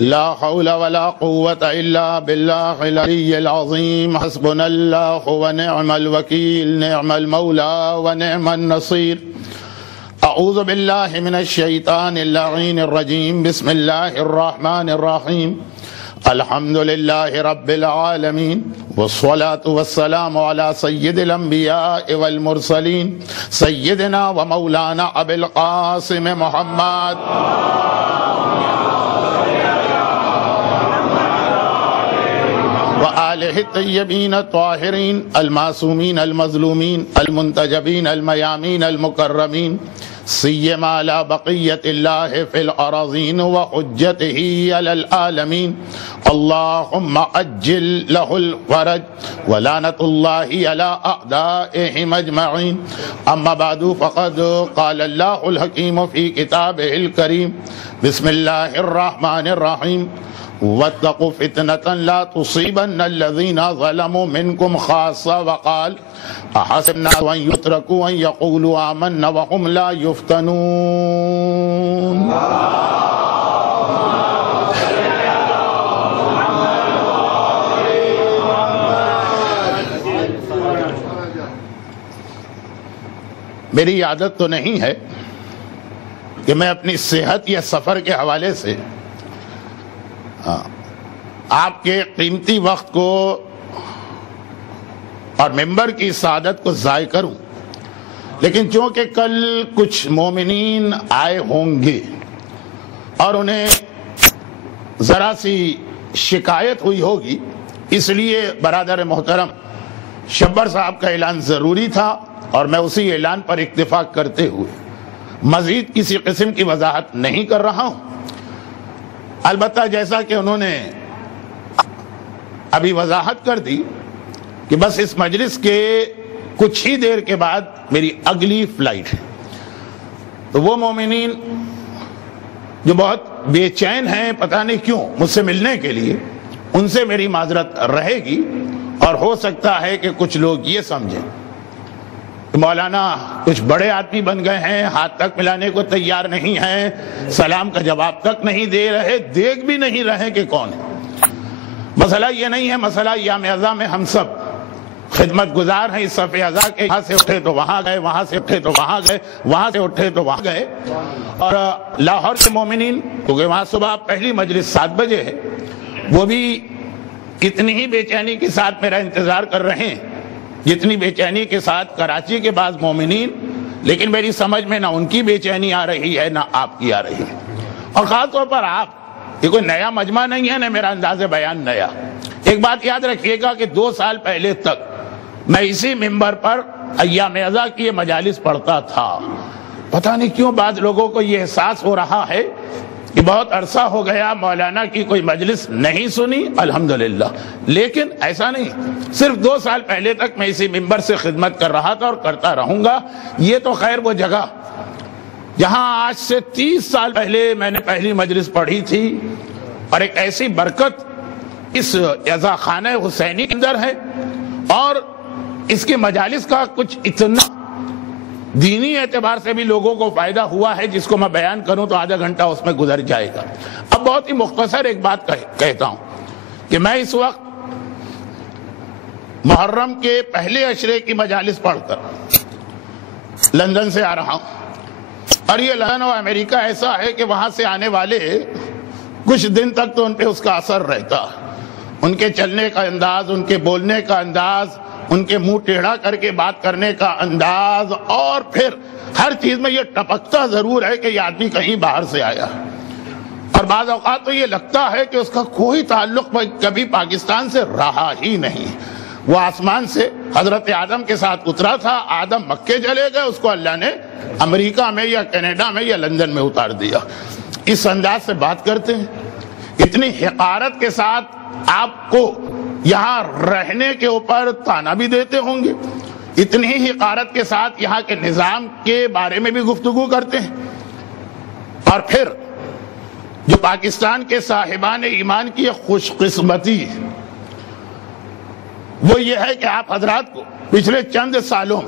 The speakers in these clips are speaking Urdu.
لا حول ولا قوة إلا بالله العلي العظيم حسبنا الله ونعم الوكيل نعم المولى ونعم النصير أعوذ بالله من الشيطان اللعين الرجيم بسم الله الرحمن الرحيم الحمد لله رب العالمين والصلاة والسلام على سيد الأنبياء والمرسلين سيدنا ومولانا أبي القاسم محمد وآله الطيبين الطاهرين المعصومين المظلومين المنتجبين الميامين المكرمين سيما على بقية الله في الأراضين وحجته على العالمين اللهم أجل له الفرج ولعنة الله على أعدائهم أجمعين أما بعد فقد قال الله الحكيم في كتابه الكريم بسم الله الرحمن الرحيم واتقوا فتنة لا تصيبن الذين ظلموا منكم خاصة وقال أحسبنا أن يتركوا أن يقولوا آمنا وهم لا يفتنون میری عادت تو نہیں ہے کہ میں اپنی صحت یا سفر کے حوالے سے آپ کے قیمتی وقت کو اور ممبر کی سعادت کو ضائع کروں، لیکن چونکہ کل کچھ مومنین آئے ہوں گے اور انہیں ذرا سی شکایت ہوئی ہوگی، اس لیے برادر محترم شبر صاحب کا اعلان ضروری تھا اور میں اسی اعلان پر اکتفا کرتے ہوئے مزید کسی قسم کی وضاحت نہیں کر رہا ہوں۔ البتہ جیسا کہ انہوں نے ابھی وضاحت کر دی کہ بس اس مجلس کے کچھ ہی دیر کے بعد میری اگلی فلائٹ ہے، تو وہ مومنین جو بہت بے چین ہیں پتہ نہیں کیوں مجھ سے ملنے کے لیے، ان سے میری معذرت رہے گی، اور ہو سکتا ہے کہ کچھ لوگ یہ سمجھیں کہ مولانا کچھ بڑے آدمی بن گئے ہیں، ہاتھ تک ملانے کو تیار نہیں ہیں، سلام کا جواب تک نہیں دے رہے، دیکھ بھی نہیں رہے کہ کون ہے۔ مسئلہ یہ نہیں ہے، مسئلہ ایام ازاں میں ہم سب خدمت گزار ہیں اس صف ازاں کے، یہاں سے اٹھے تو وہاں گئے، وہاں سے اٹھے تو وہاں گئے، وہاں سے اٹھے تو وہاں گئے، اور لاہور کے مومنین کیونکہ وہاں صبح پہلی مجلس 7 بجے ہے، وہ بھی اتنی ہی بے چینی کے ساتھ میرا انتظار کر رہے ہیں جتنی بے چینی کے ساتھ کراچی کے بعض مومنین، لیکن میری سمجھ میں نہ ان کی بے چینی آ رہی ہے نہ آپ کی آ رہی ہے، اور خاص طور پر آپ، یہ کوئی نیا مجمع نہیں ہے، نہ میرا انداز بیان نیا۔ ایک بات یاد رکھیے گا کہ 2 سال پہلے تک میں اسی ممبر پر ایام ازاں کی یہ مجالس پڑھتا تھا، پتہ نہیں کیوں بعض لوگوں کو یہ احساس ہو رہا ہے کہ بہت عرصہ ہو گیا مولانا کی کوئی مجلس نہیں سنی، الحمدللہ، لیکن ایسا نہیں، صرف 2 سال پہلے تک میں اسی ممبر سے خدمت کر رہا تھا اور کرتا رہوں گا۔ یہ تو خیر وہ جگہ جہاں آج سے 30 سال پہلے میں نے پہلی مجلس پڑھی تھی، اور ایک ایسی برکت اس عزا خانہ حسینی کے اندر ہے، اور اس کے مجالس کا کچھ اتنا دینی اعتبار سے بھی لوگوں کو فائدہ ہوا ہے جس کو میں بیان کروں تو آدھا گھنٹہ اس میں گزر جائے گا۔ اب بہت ہی مختصر ایک بات کہتا ہوں کہ میں اس وقت محرم کے پہلے عشرے کی مجالس پڑھ کر لندن سے آ رہا ہوں، اور یہ لندن اور امریکہ ایسا ہے کہ وہاں سے آنے والے کچھ دن تک تو ان پہ اس کا اثر رہتا، ان کے چلنے کا انداز، ان کے بولنے کا انداز، ان کے منہ ٹیڑھا کر کے بات کرنے کا انداز، اور پھر ہر چیز میں یہ ٹپکتا ضرور ہے کہ یہ آدمی کہیں باہر سے آیا، اور بعض اوقات تو یہ لگتا ہے کہ اس کا کوئی تعلق کبھی پاکستان سے رہا ہی نہیں۔ وہ آسمان سے حضرت آدم کے ساتھ اترا تھا، آدم مکے چلے گئے، اس کو اللہ نے امریکہ میں یا کینیڈا میں یا لندن میں اتار دیا۔ اس انداز سے بات کرتے ہیں، اتنی حقارت کے ساتھ آپ کو یہاں رہنے کے اوپر تانا بھی دیتے ہوں گے، اتنی ہی حقارت کے ساتھ یہاں کے نظام کے بارے میں بھی گفتگو کرتے ہیں، اور پھر جو پاکستان کے صاحبان ایمان کی خوش قسمتی وہ یہ ہے کہ آپ حضرات کو پچھلے چند سالوں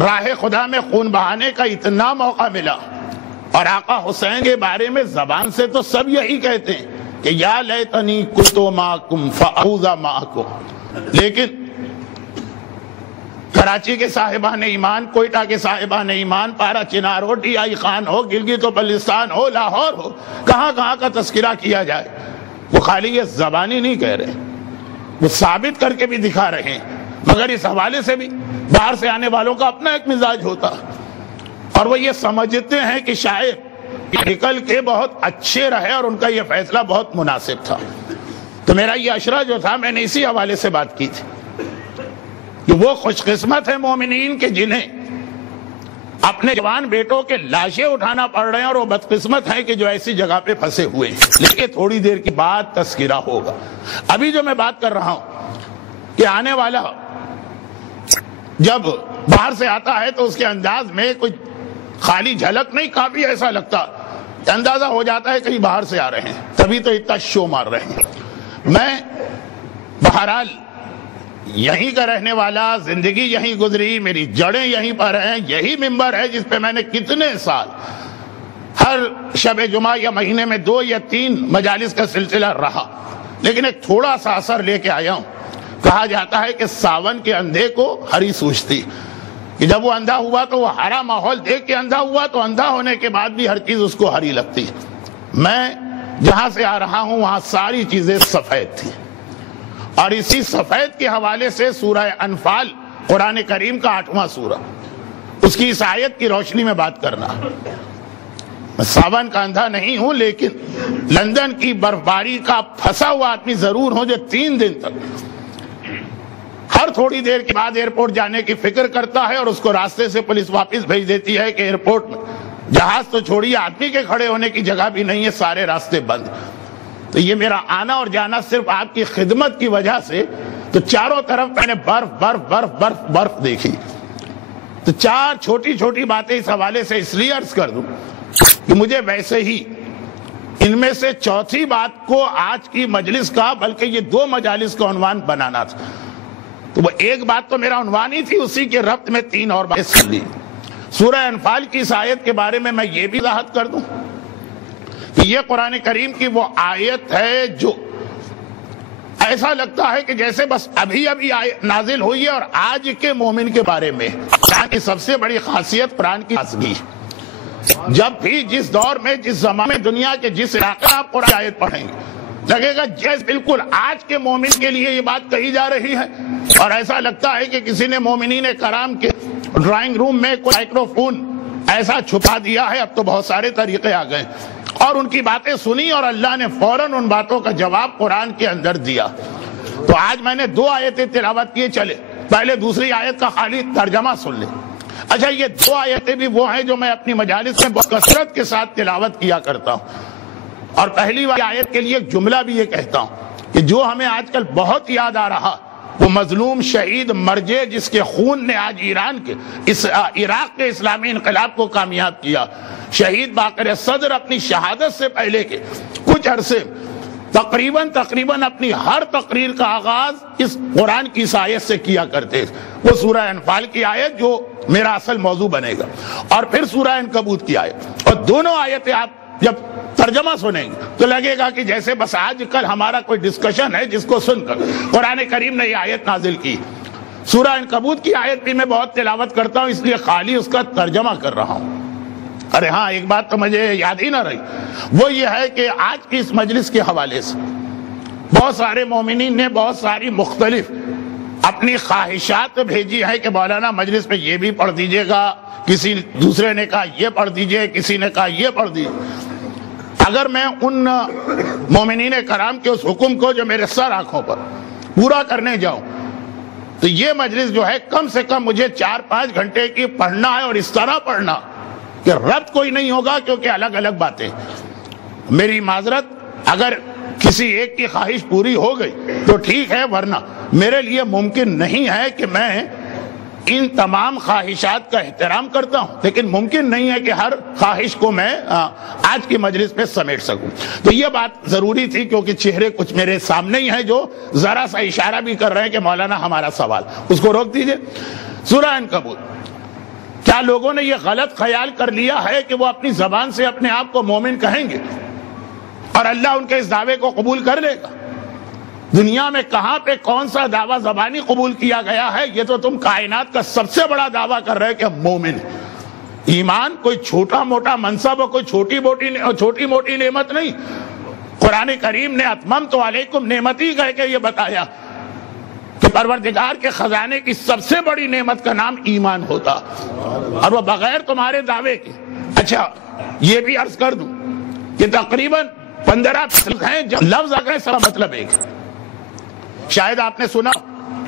راہ خدا میں خون بہانے کا اتنا موقع ملا، اور آقا حسین کے بارے میں زبان سے تو سب یہی کہتے ہیں کہ یا لیتنی کنتو معکم فافوز معکم، لیکن کراچی کے صاحبان ایمان، کوئٹہ کے صاحبان ایمان، پارا چنار ہو، ٹی آئی خان ہو، گلگت و بلتستان ہو، لاہور ہو، کہاں کہاں کا تذکرہ کیا جائے، وہ خالی یہ زبانی نہیں کہہ رہے، وہ ثابت کر کے بھی دکھا رہے ہیں۔ مگر اس حوالے سے بھی باہر سے آنے والوں کا اپنا ایک مزاج ہوتا، اور وہ یہ سمجھتے ہیں کہ شاید نکل کے بہت اچھے رہے اور ان کا یہ فیصلہ بہت مناسب تھا۔ تو میرا یہ اشرہ جو تھا، میں نے اسی حوالے سے بات کی تھی کہ وہ خوش قسمت ہے مومنین کہ جنہیں اپنے جوان بیٹوں کے لاشیں اٹھانا پڑ رہے ہیں، اور وہ بدقسمت ہیں کہ جو ایسی جگہ پہ پھنسے ہوئے ہیں۔ لیکن تھوڑی دیر کی بعد تذکرہ ہوگا۔ ابھی جو میں بات کر رہا ہوں کہ آنے والا جب باہر سے آتا ہے تو اس کے انداز میں کوئی خالی جھلک نہیں، کافی ایسا لگتا، اندازہ ہو جاتا ہے کہیں باہر سے آ رہے ہیں، تبھی تو اتنا شو مار رہے ہیں۔ میں بہرحال یہیں کا رہنے والا، زندگی یہیں گزری، میری جڑیں یہیں پر ہیں، یہی ممبر ہے جس پہ میں نے کتنے سال ہر شب جمعہ یا مہینے میں 2 یا 3 مجالس کا سلسلہ رہا، لیکن ایک تھوڑا سا اثر لے کے آیا ہوں۔ کہا جاتا ہے کہ ساون کے اندھے کو ہری سوچتی، کہ جب وہ اندھا ہوا تو وہ ہرا ماحول دیکھ کے اندھا ہوا، تو اندھا ہونے کے بعد بھی ہر چیز اس کو ہری لگتی۔ میں جہاں سے آ رہا ہوں وہاں ساری چیزیں سفید تھیں، اور اسی سفید کے حوالے سے سورہ انفال، قرآن کریم کا 8واں سورہ، اس کی اس آیت کی روشنی میں بات کرنا۔ میں ساون کا اندھا نہیں ہوں، لیکن لندن کی برفباری کا پھنسا ہوا آدمی ضرور ہوں جو 3 دن تک ہر تھوڑی دیر کے بعد ایئرپورٹ جانے کی فکر کرتا ہے، اور اس کو راستے سے پولیس واپس بھیج دیتی ہے کہ ایئرپورٹ میں جہاز تو چھوڑیے، آدمی کے کھڑے ہونے کی جگہ بھی نہیں ہے، سارے راستے بند۔ تو یہ میرا آنا اور جانا صرف آپ کی خدمت کی وجہ سے، تو چاروں طرف میں نے برف برف برف برف برف دیکھی۔ تو 4 چھوٹی چھوٹی باتیں اس حوالے سے اس لیے عرض کر دوں کہ مجھے ویسے ہی ان میں سے چوتھی بات کو آج کی مجلس کا، بلکہ یہ 2 مجالس کا عنوان بنانا تھا۔ تو وہ ایک بات تو میرا عنوان ہی تھی، اسی کے ربط میں 3 اور باتیں سن لی۔ سورہ انفال کی اس آیت کے بارے میں میں یہ بھی وضاحت کر دوں کہ یہ قرآن کریم کی وہ آیت ہے جو ایسا لگتا ہے کہ جیسے بس ابھی ابھی نازل ہوئی ہے، اور آج کے مومن کے بارے میں قرآن کی سب سے بڑی خاصیت قرآن کی تازگی۔ جب بھی جس دور میں، جس زمانے میں، دنیا کے جس علاقے میں آپ قرآن آیت پڑھیں گے، لگے گا جیسے بالکل آج کے مومن کے لیے یہ بات کہی جا رہی ہے، اور ایسا لگتا ہے کہ کسی نے مومنین کرام کے ڈرائنگ روم میں کوئی مائکروفون ایسا چھپا دیا ہے۔ اب تو بہت سارے طریقے آ گئے، اور ان کی باتیں سنی، اور اللہ نے فوراً ان باتوں کا جواب قرآن کے اندر دیا۔ تو آج میں نے 2 آیتیں تلاوت کیے، چلے پہلے دوسری آیت کا خالی ترجمہ سن لیں۔ اچھا، یہ 2 آیتیں بھی وہ ہیں جو میں اپنی مجالس میں بہت کثرت کے ساتھ تلاوت کیا کرتا ہوں، اور پہلی والی آیت کے لیے ایک جملہ بھی یہ کہتا ہوں کہ جو ہمیں آج کل بہت یاد آ رہا، وہ مظلوم شہید مرجے جس کے خون نے آج عراق کے اسلامی انقلاب کو کامیاب کیا، شہید باقر صدر اپنی شہادت سے پہلے کے کچھ عرصے تقریباً اپنی ہر تقریر کا آغاز اس قرآن کی اس آیت سے کیا کرتے تھے۔ وہ سورہ انفال کی آیت جو میرا اصل موضوع بنے گا، اور پھر سورہ عنکبوت کی آیت، اور دونوں آیتیں آپ جب ترجمہ سنیں گے تو لگے گا کہ جیسے بس آج کل ہمارا کوئی ڈسکشن ہے جس کو سن کر قرآن کریم نے یہ آیت نازل کی۔ سورہ عنکبوت کی آیت بھی میں بہت تلاوت کرتا ہوں، اس لیے خالی اس کا ترجمہ کر رہا ہوں۔ ارے ہاں، ایک بات تو مجھے یاد ہی نہ رہی، وہ یہ ہے کہ آج کی اس مجلس کے حوالے سے بہت سارے مومنین نے بہت ساری مختلف اپنی خواہشات بھیجی ہیں کہ مولانا مجلس میں یہ بھی پڑھ دیجئے گا، کسی دوسرے نے کہا یہ پڑھ دیجئے، کسی نے کہا یہ پڑھ دیجئے۔ اگر میں ان مومنین کرام کے اس حکم کو جو میرے سر آنکھوں پر پورا کرنے جاؤں تو یہ مجلس جو ہے کم سے کم مجھے 4-5 گھنٹے کی پڑھنا ہے، اور اس طرح پڑھنا کہ ربط کوئی نہیں ہوگا، کیونکہ الگ الگ باتیں۔ میری معذرت، اگر کسی ایک کی خواہش پوری ہو گئی تو ٹھیک ہے، ورنہ میرے لیے ممکن نہیں ہے کہ میں ان تمام خواہشات کا احترام کرتا ہوں، لیکن ممکن نہیں ہے کہ ہر خواہش کو میں آج کی مجلس میں سمیٹ سکوں۔ تو یہ بات ضروری تھی، کیونکہ چہرے کچھ میرے سامنے ہی ہیں جو ذرا سا اشارہ بھی کر رہے ہیں کہ مولانا ہمارا سوال، اس کو روک دیجئے۔ سورہ عنکبوت کیا لوگوں نے یہ غلط خیال کر لیا ہے کہ وہ اپنی زبان سے اپنے آپ کو مومن کہیں گے اور اللہ ان کے اس دعوے کو قبول کر لے گا؟ دنیا میں کہاں پہ کون سا دعویٰ زبانی قبول کیا گیا ہے؟ یہ تو تم کائنات کا سب سے بڑا دعویٰ کر رہے کہ ہم مومن ہیں۔ ایمان کوئی چھوٹا موٹا منصب اور کوئی چھوٹی موٹی نعمت نہیں۔ قرآن کریم نے اتممت علیکم نعمتی کہہ کے یہ بتایا کہ پروردگار کے خزانے کی سب سے بڑی نعمت کا نام ایمان ہوتا، اور وہ بغیر تمہارے دعوے کے۔ اچھا یہ بھی عرض کر دوں کہ تقریباً 15 ہیں جو لفظ اگر سب مطلب ایک ہے۔ شاید آپ نے سنا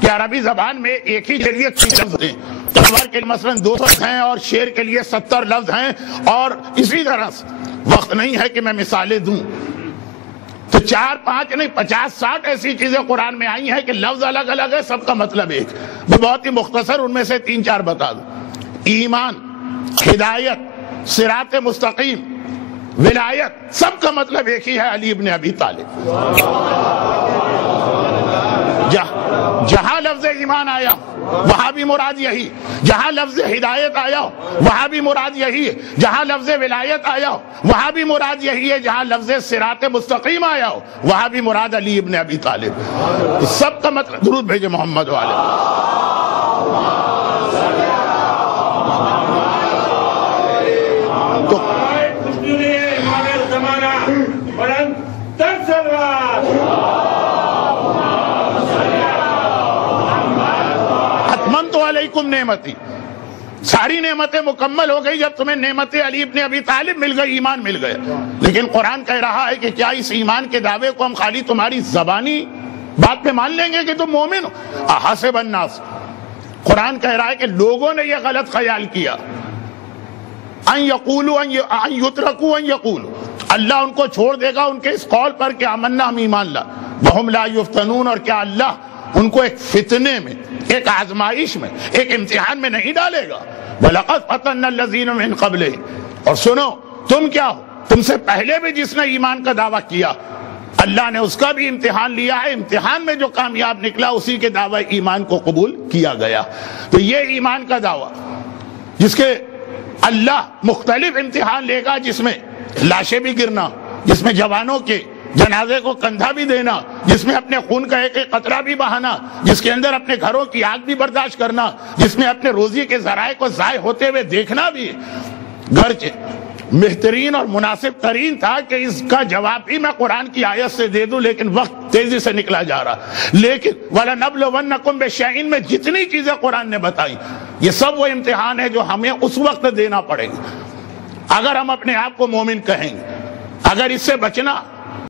کہ عربی زبان میں ایک ہی کے لیے 3 لفظ ہیں، جانور کے لیے مثلاً 200 ہیں اور شیر کے لیے 70 لفظ ہیں، اور اسی طرح سے وقت نہیں ہے کہ میں مثالیں دوں، تو 4 5 نہیں 50 60 ایسی چیزیں قرآن میں آئی ہیں کہ لفظ الگ الگ ہے، سب کا مطلب ایک۔ میں بہت ہی مختصر ان میں سے 3 4 بتا دوں۔ ایمان، ہدایت، صراط مستقیم، ولایت، سب کا مطلب ایک ہی ہے، علی ابن ابی طالب۔ جہاں لفظ ایمان آیا وہاں بھی مراد یہی، جہاں لفظ ہدایت آیا وہاں بھی مراد یہی ہے، جہاں لفظ ولایت آیا وہاں بھی مراد یہی ہے، جہاں لفظ صراط مستقیم آیا وہاں بھی مراد علی ابن ابی طالب۔ سب کا مطلب، درود بھیجے محمد والے۔ علیکم نعمتی، ساری نعمتیں مکمل ہو گئی جب تمہیں نعمت علی ابن ابی طالب مل گئی، ایمان مل گیا۔ لیکن قرآن کہہ رہا ہے کہ کیا اس ایمان کے دعوے کو ہم خالی تمہاری زبانی بات پہ مان لیں گے کہ تم مومن ہو؟ احسب الناس، قرآن کہہ رہا ہے کہ لوگوں نے یہ غلط خیال کیا، ان یقولوا ان یترکوا ان یقولوا، اللہ ان کو چھوڑ دے گا ان کے اس قول پر کہ آمنا، ہم ایمان لا، وہم لا یفتنون، اور کیا اللہ ان کو ایک فتنے میں، ایک آزمائش میں، ایک امتحان میں نہیں ڈالے گا؟ وَلَقَدْ فَتَنَّا الَّذِينَ مِن قَبْلِهِمْ، اور سنو تم کیا ہو، تم سے پہلے بھی جس نے ایمان کا دعویٰ کیا اللہ نے اس کا بھی امتحان لیا ہے، امتحان میں جو کامیاب نکلا اسی کے دعوی ایمان کو قبول کیا گیا۔ تو یہ ایمان کا دعویٰ جس کے اللہ مختلف امتحان لے گا، جس میں لاشیں بھی گرنا، جس میں جوانوں کے جنازے کو کندھا بھی دینا، جس میں اپنے خون کا ایک ایک قطرہ بھی بہانا، جس کے اندر اپنے گھروں کی آگ بھی برداشت کرنا، جس میں اپنے روزی کے ذرائع کو ضائع ہوتے ہوئے دیکھنا بھی ہے۔ گرچہ بہترین اور مناسب ترین تھا کہ اس کا جواب بھی میں قرآن کی آیت سے دے دوں، لیکن وقت تیزی سے نکلا جا رہا۔ لیکن وَلَنَبْلُوَنَّكُمْ بِشَيْءٍ میں جتنی چیزیں قرآن نے بتائی یہ سب وہ امتحان ہے جو ہمیں اس وقت دینا پڑے گا۔ اگر ہم اپنے آپ کو مومن کہیں گے، اگر اس سے بچنا